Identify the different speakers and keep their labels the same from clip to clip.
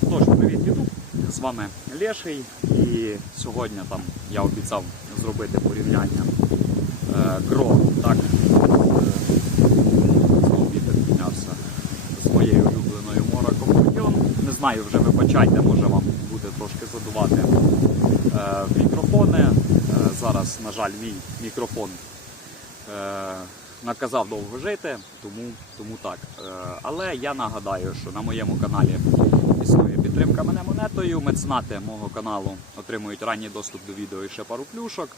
Speaker 1: Тож, привіт, Ютуб! З вами Леший. І сьогодні там я обіцяв зробити порівняння е, ГРО, так, е, знову вітер піднявся з моєю улюбленою Мора Компаньйон. Не знаю, вже вибачайте, може вам буде трошки задувати е, мікрофони. Е, зараз, на жаль, мій мікрофон е, наказав довго жити, тому, тому так. Е, але я нагадаю, що на моєму каналі існує підтримка мене монетою. Меценати мого каналу отримують ранній доступ до відео і ще пару плюшок.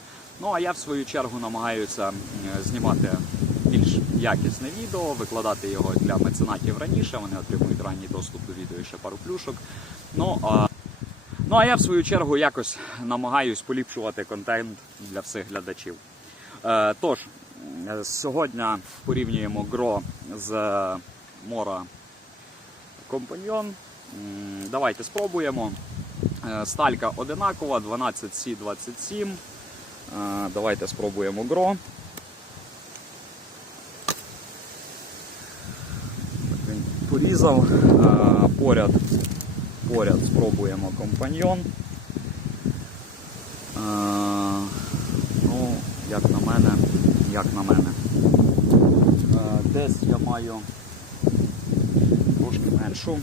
Speaker 1: Ну а я в свою чергу намагаюся знімати більш якісне відео, викладати його для меценатів раніше. Вони отримують ранній доступ до відео і ще пару плюшок. Ну а Ну а я в свою чергу якось намагаюсь поліпшувати контент для всіх глядачів. Е, тож, е, сьогодні порівнюємо ГРО з Мора Компаньйон. Давайте спробуємо. Е, Сталька одинакова, 12C27. Е, Давайте спробуємо ГРО. Він порізав. Е, Поряд поряд спробуємо компаньйон. Ну, як на мене, як на мене. Десь я маю трошки меншу.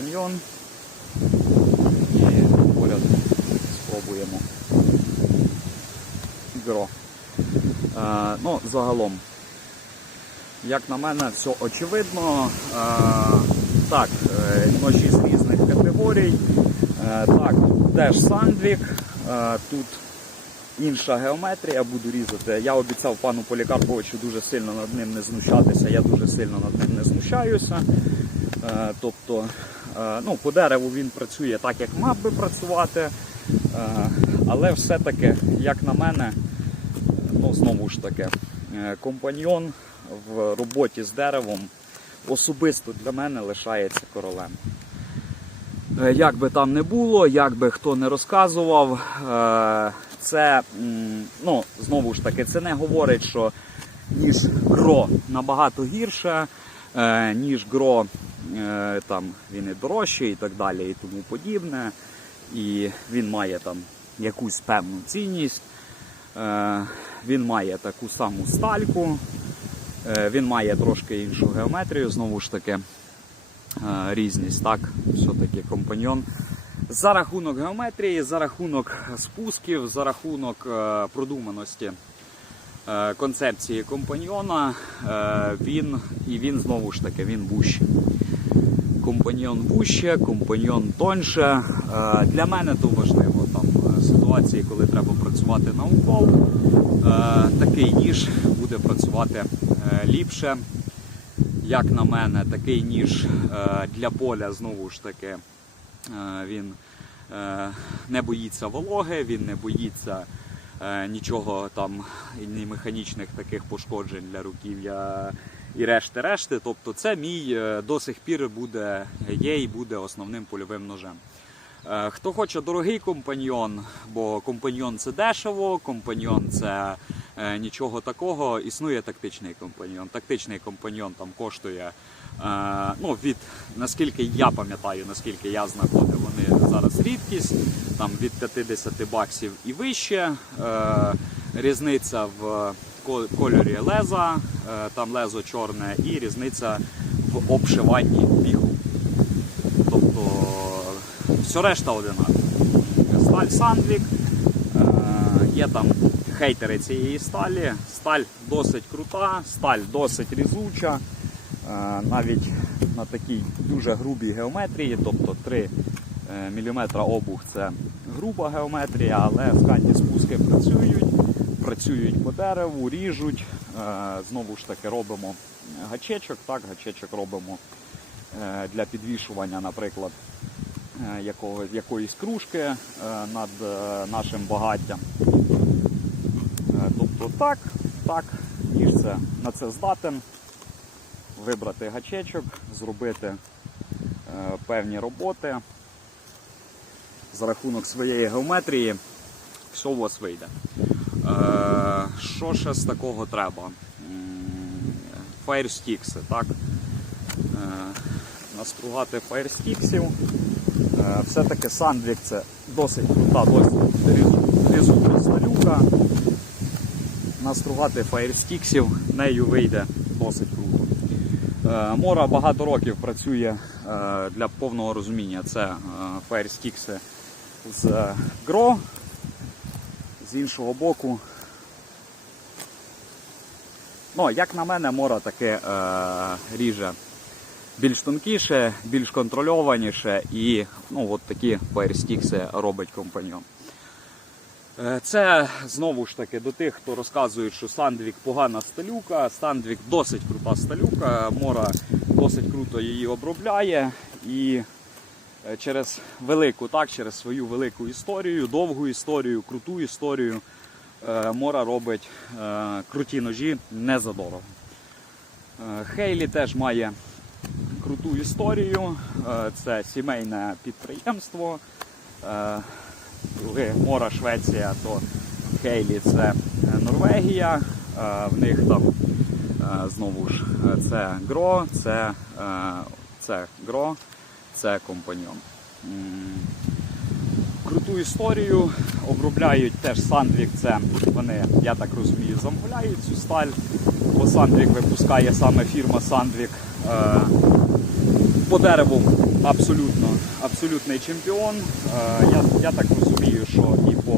Speaker 1: Компаньйон. І поряд спробуємо. Гро. Е, ну, загалом як на мене, все очевидно. Е, так, е, ножі з різних категорій. Е, так, теж сандвік, е, тут інша геометрія, буду різати. Я обіцяв пану Полікарповичу дуже сильно над ним не знущатися, я дуже сильно над ним не знущаюся. Е, тобто, ну, по дереву він працює так, як мав би працювати. Е, але все-таки, як на мене, ну знову ж таки, е, компаньйон в роботі з деревом особисто для мене лишається королем. Е, Як би там не було, як би хто не розказував, е, це ну, знову ж таки, це не говорить, що ніж гро набагато гірше, е, ніж гро е, там він і дорожчий і так далі, і тому подібне. І він має там якусь певну цінність. Е, Він має таку саму стальку, е, він має трошки іншу геометрію, знову ж таки, е, різність, так, все-таки компаньйон. За рахунок геометрії, за рахунок спусків, за рахунок е, продуманості е, концепції компаньйона, е, він і він знову ж таки він вущий. Компаньйон вуще, компаньйон тоньше. Е, Для мене то важливо там е, ситуації, коли треба працювати на укол. е, Такий ніж буде працювати е, ліпше. Як на мене, такий ніж е, для поля знову ж таки е, він е, не боїться вологи, він не боїться е, нічого там, ні механічних таких пошкоджень для руків'я і решти-решти. Тобто це мій е, до сих пір буде, є і буде основним польовим ножем. Е, Хто хоче дорогий компаньйон, бо компаньйон це дешево, компаньйон це е, нічого такого. Існує тактичний компаньйон. Тактичний компаньйон там коштує, е, ну від наскільки я пам'ятаю, наскільки я знаходив, зараз рідкість, там від 50 баксів і вище. Е, Різниця в кольорі леза, е, там лезо чорне, і різниця в обшиванні бігу. Тобто все решта одинаково. Сталь Сандвік. Е, Є там хейтери цієї сталі. Сталь досить крута, сталь досить різуча. Е, Навіть на такій дуже грубій геометрії, тобто 3 мм обух це груба геометрія, але скатні спуски працюють, працюють по дереву, ріжуть. Е, Знову ж таки робимо гачечок, так, гачечок робимо е, для підвішування, наприклад, е, якоїсь кружки е, над е, нашим багаттям. Е, Тобто так, так, ніж це на це здатен. Вибрати гачечок, зробити е, певні роботи. За рахунок своєї геометрії все у вас вийде. Е, що ще з такого треба? Sticks, так? настругати фаєрстіксів. Е, Все-таки Сандвік це досить крута, досить різука сталюка. Настругати фаєрстіксів нею вийде досить круто. Е, Мора багато років працює е, для повного розуміння. Це е, фаєрстікси з ГРО. З іншого боку. Ну, як на мене, мора таке е, ріже більш тонкіше, більш контрольованіше і ну, от такі фаєрстікси робить компаньон. Е, Це знову ж таки до тих, хто розказує, що Сандвік погана сталюка. Сандвік досить крута сталюка. Мора досить круто її обробляє і через велику, так, через свою велику історію, довгу історію, круту історію. е, Мора робить е, круті ножі не за дорого. Е, Хейлі теж має круту історію. Е, Це сімейне підприємство. Е, Коли Мора Швеція, то Хейлі це е, Норвегія. Е, В них там е, знову ж е, це Гро, це, е, це Гро, це компаньон. Круту історію обробляють теж Сандвік. Це вони, я так розумію, замовляють цю сталь. Бо Сандвік випускає саме фірма Сандвік. Е, по дереву абсолютно абсолютний чемпіон. Е, Я, я так розумію, що і по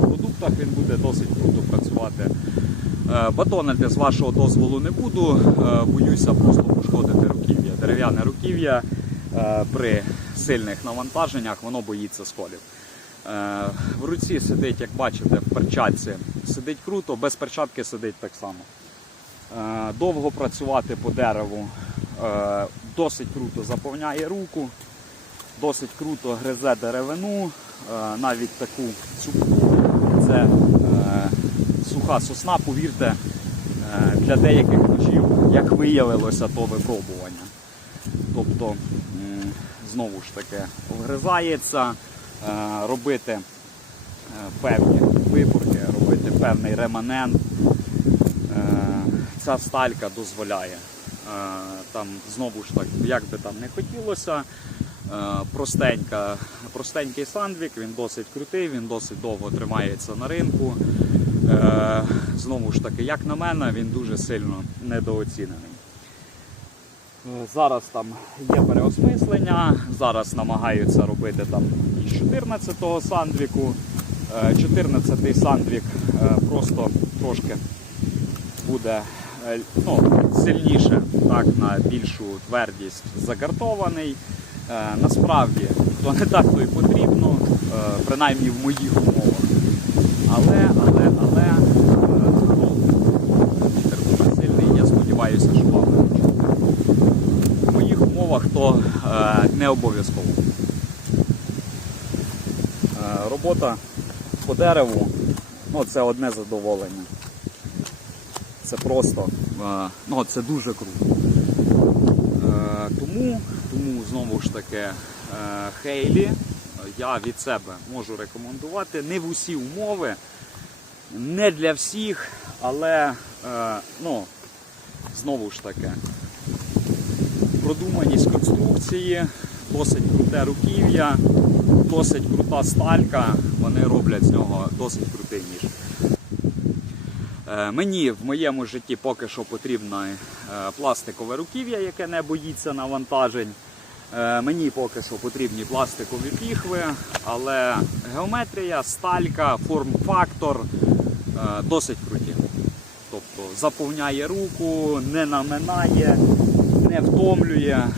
Speaker 1: продуктах він буде досить круто працювати. Е, Батонити з вашого дозволу не буду, е, боюся просто пошкодити руків'я. Дерев'яне руків'я при сильних навантаженнях воно боїться сколів. Е, В руці сидить, як бачите, в перчатці сидить круто, без перчатки сидить так само. Е, Довго працювати по дереву е, досить круто заповняє руку, досить круто гризе деревину, е, навіть таку цупку. Це е, суха сосна, повірте, е, для деяких ножів, як виявилося, то випробування. Тобто, знову ж таки, вгризається, е, робити е, певні виборки, робити певний реманент. Е, Ця сталька дозволяє. Там знову ж так, як би там не хотілося. Простенька, простенький сандвік, він досить крутий, він досить довго тримається на ринку. Знову ж таки, як на мене, він дуже сильно недооцінений. Е, Зараз там є переосмислення, зараз намагаються робити там із 14-го сандвіку. Е, 14-й сандвік е, просто трошки буде е, ну, сильніше так, на більшу твердість загартований. Е, Насправді, то не так то й потрібно, е, принаймні в моїх умовах. Але, але, але е, ну, вітер дуже сильний, я сподіваюся, що вам не чути. В моїх умовах то е, не обов'язково. Е, Робота по дереву ну, це одне задоволення. Це просто, е, ну це дуже круто. Е, Тому, тому знову ж таки, е, Хейлі я від себе можу рекомендувати. Не в усі умови, не для всіх, але е, ну, знову ж таки, продуманість конструкції, досить круте руків'я, досить крута сталька. Вони роблять з нього досить крутий ніж. Е, Мені в моєму житті поки що потрібно е, пластикове руків'я, яке не боїться навантажень. Е, Мені поки що потрібні пластикові піхви, але геометрія, сталька, форм-фактор досить круті. Тобто заповняє руку, не наминає, не втомлює, е,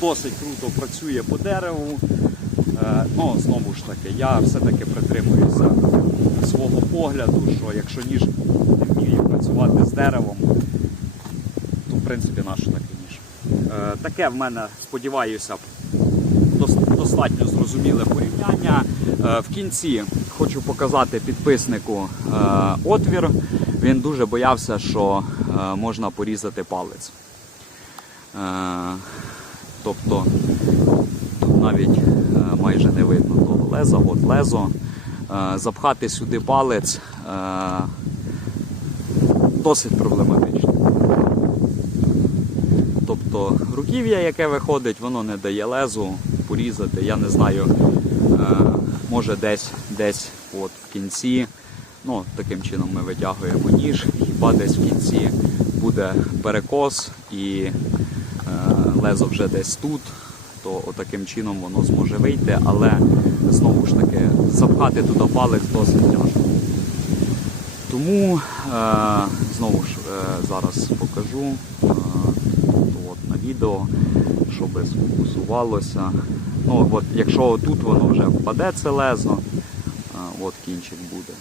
Speaker 1: досить круто працює по дереву. Е, Ну, знову ж таки, я все-таки притримуюся свого погляду, що якщо ніж не вміє працювати з деревом, то в принципі наш такий ніж. Е, Таке в мене, сподіваюся, достатньо зрозуміле порівняння. В кінці хочу показати підписнику отвір. Він дуже боявся, що можна порізати палець. Е, Тобто тут навіть е, майже не видно того леза, от лезо. Е, Запхати сюди палець досить проблематично. Тобто руків'я, яке виходить, воно не дає лезу порізати. Я не знаю, може десь, десь от в кінці. Ну, таким чином ми витягуємо ніж, хіба десь в кінці буде перекос і лезо вже десь тут, то отаким чином воно зможе вийти, але знову ж таки запхати туди палець досить тяжко. Тому е, знову ж е, зараз покажу е, от на відео, щоб сфокусувалося. Ну, от, якщо тут воно вже впаде це лезо, е, от кінчик буде.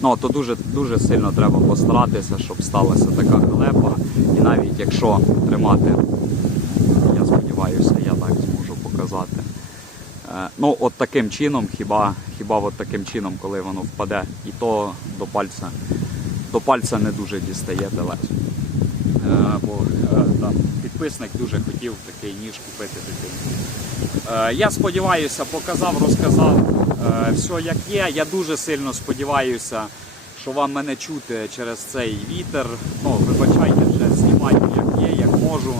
Speaker 1: Ну, то дуже, дуже сильно треба постаратися, щоб сталася така глепа. І навіть якщо тримати, я сподіваюся, я так показати. Е, Ну, от таким чином, хіба, хіба от таким чином, коли воно впаде, і то до пальця, до пальця не дуже дістає лезо. Е, Бо е, там, підписник дуже хотів такий ніж купити дитині. Я сподіваюся, показав, розказав все як є. Я дуже сильно сподіваюся, що вам мене чути через цей вітер. Ну, вибачайте, вже знімаю як є, як можу.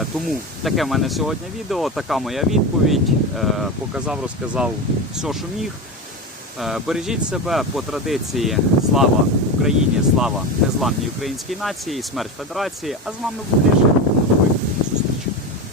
Speaker 1: Е, Тому таке в мене сьогодні відео, така моя відповідь. Е, Показав, розказав все, що міг. Е, Бережіть себе по традиції. Слава Україні, слава незламній українській нації, смерть Федерації. А з вами Лішин.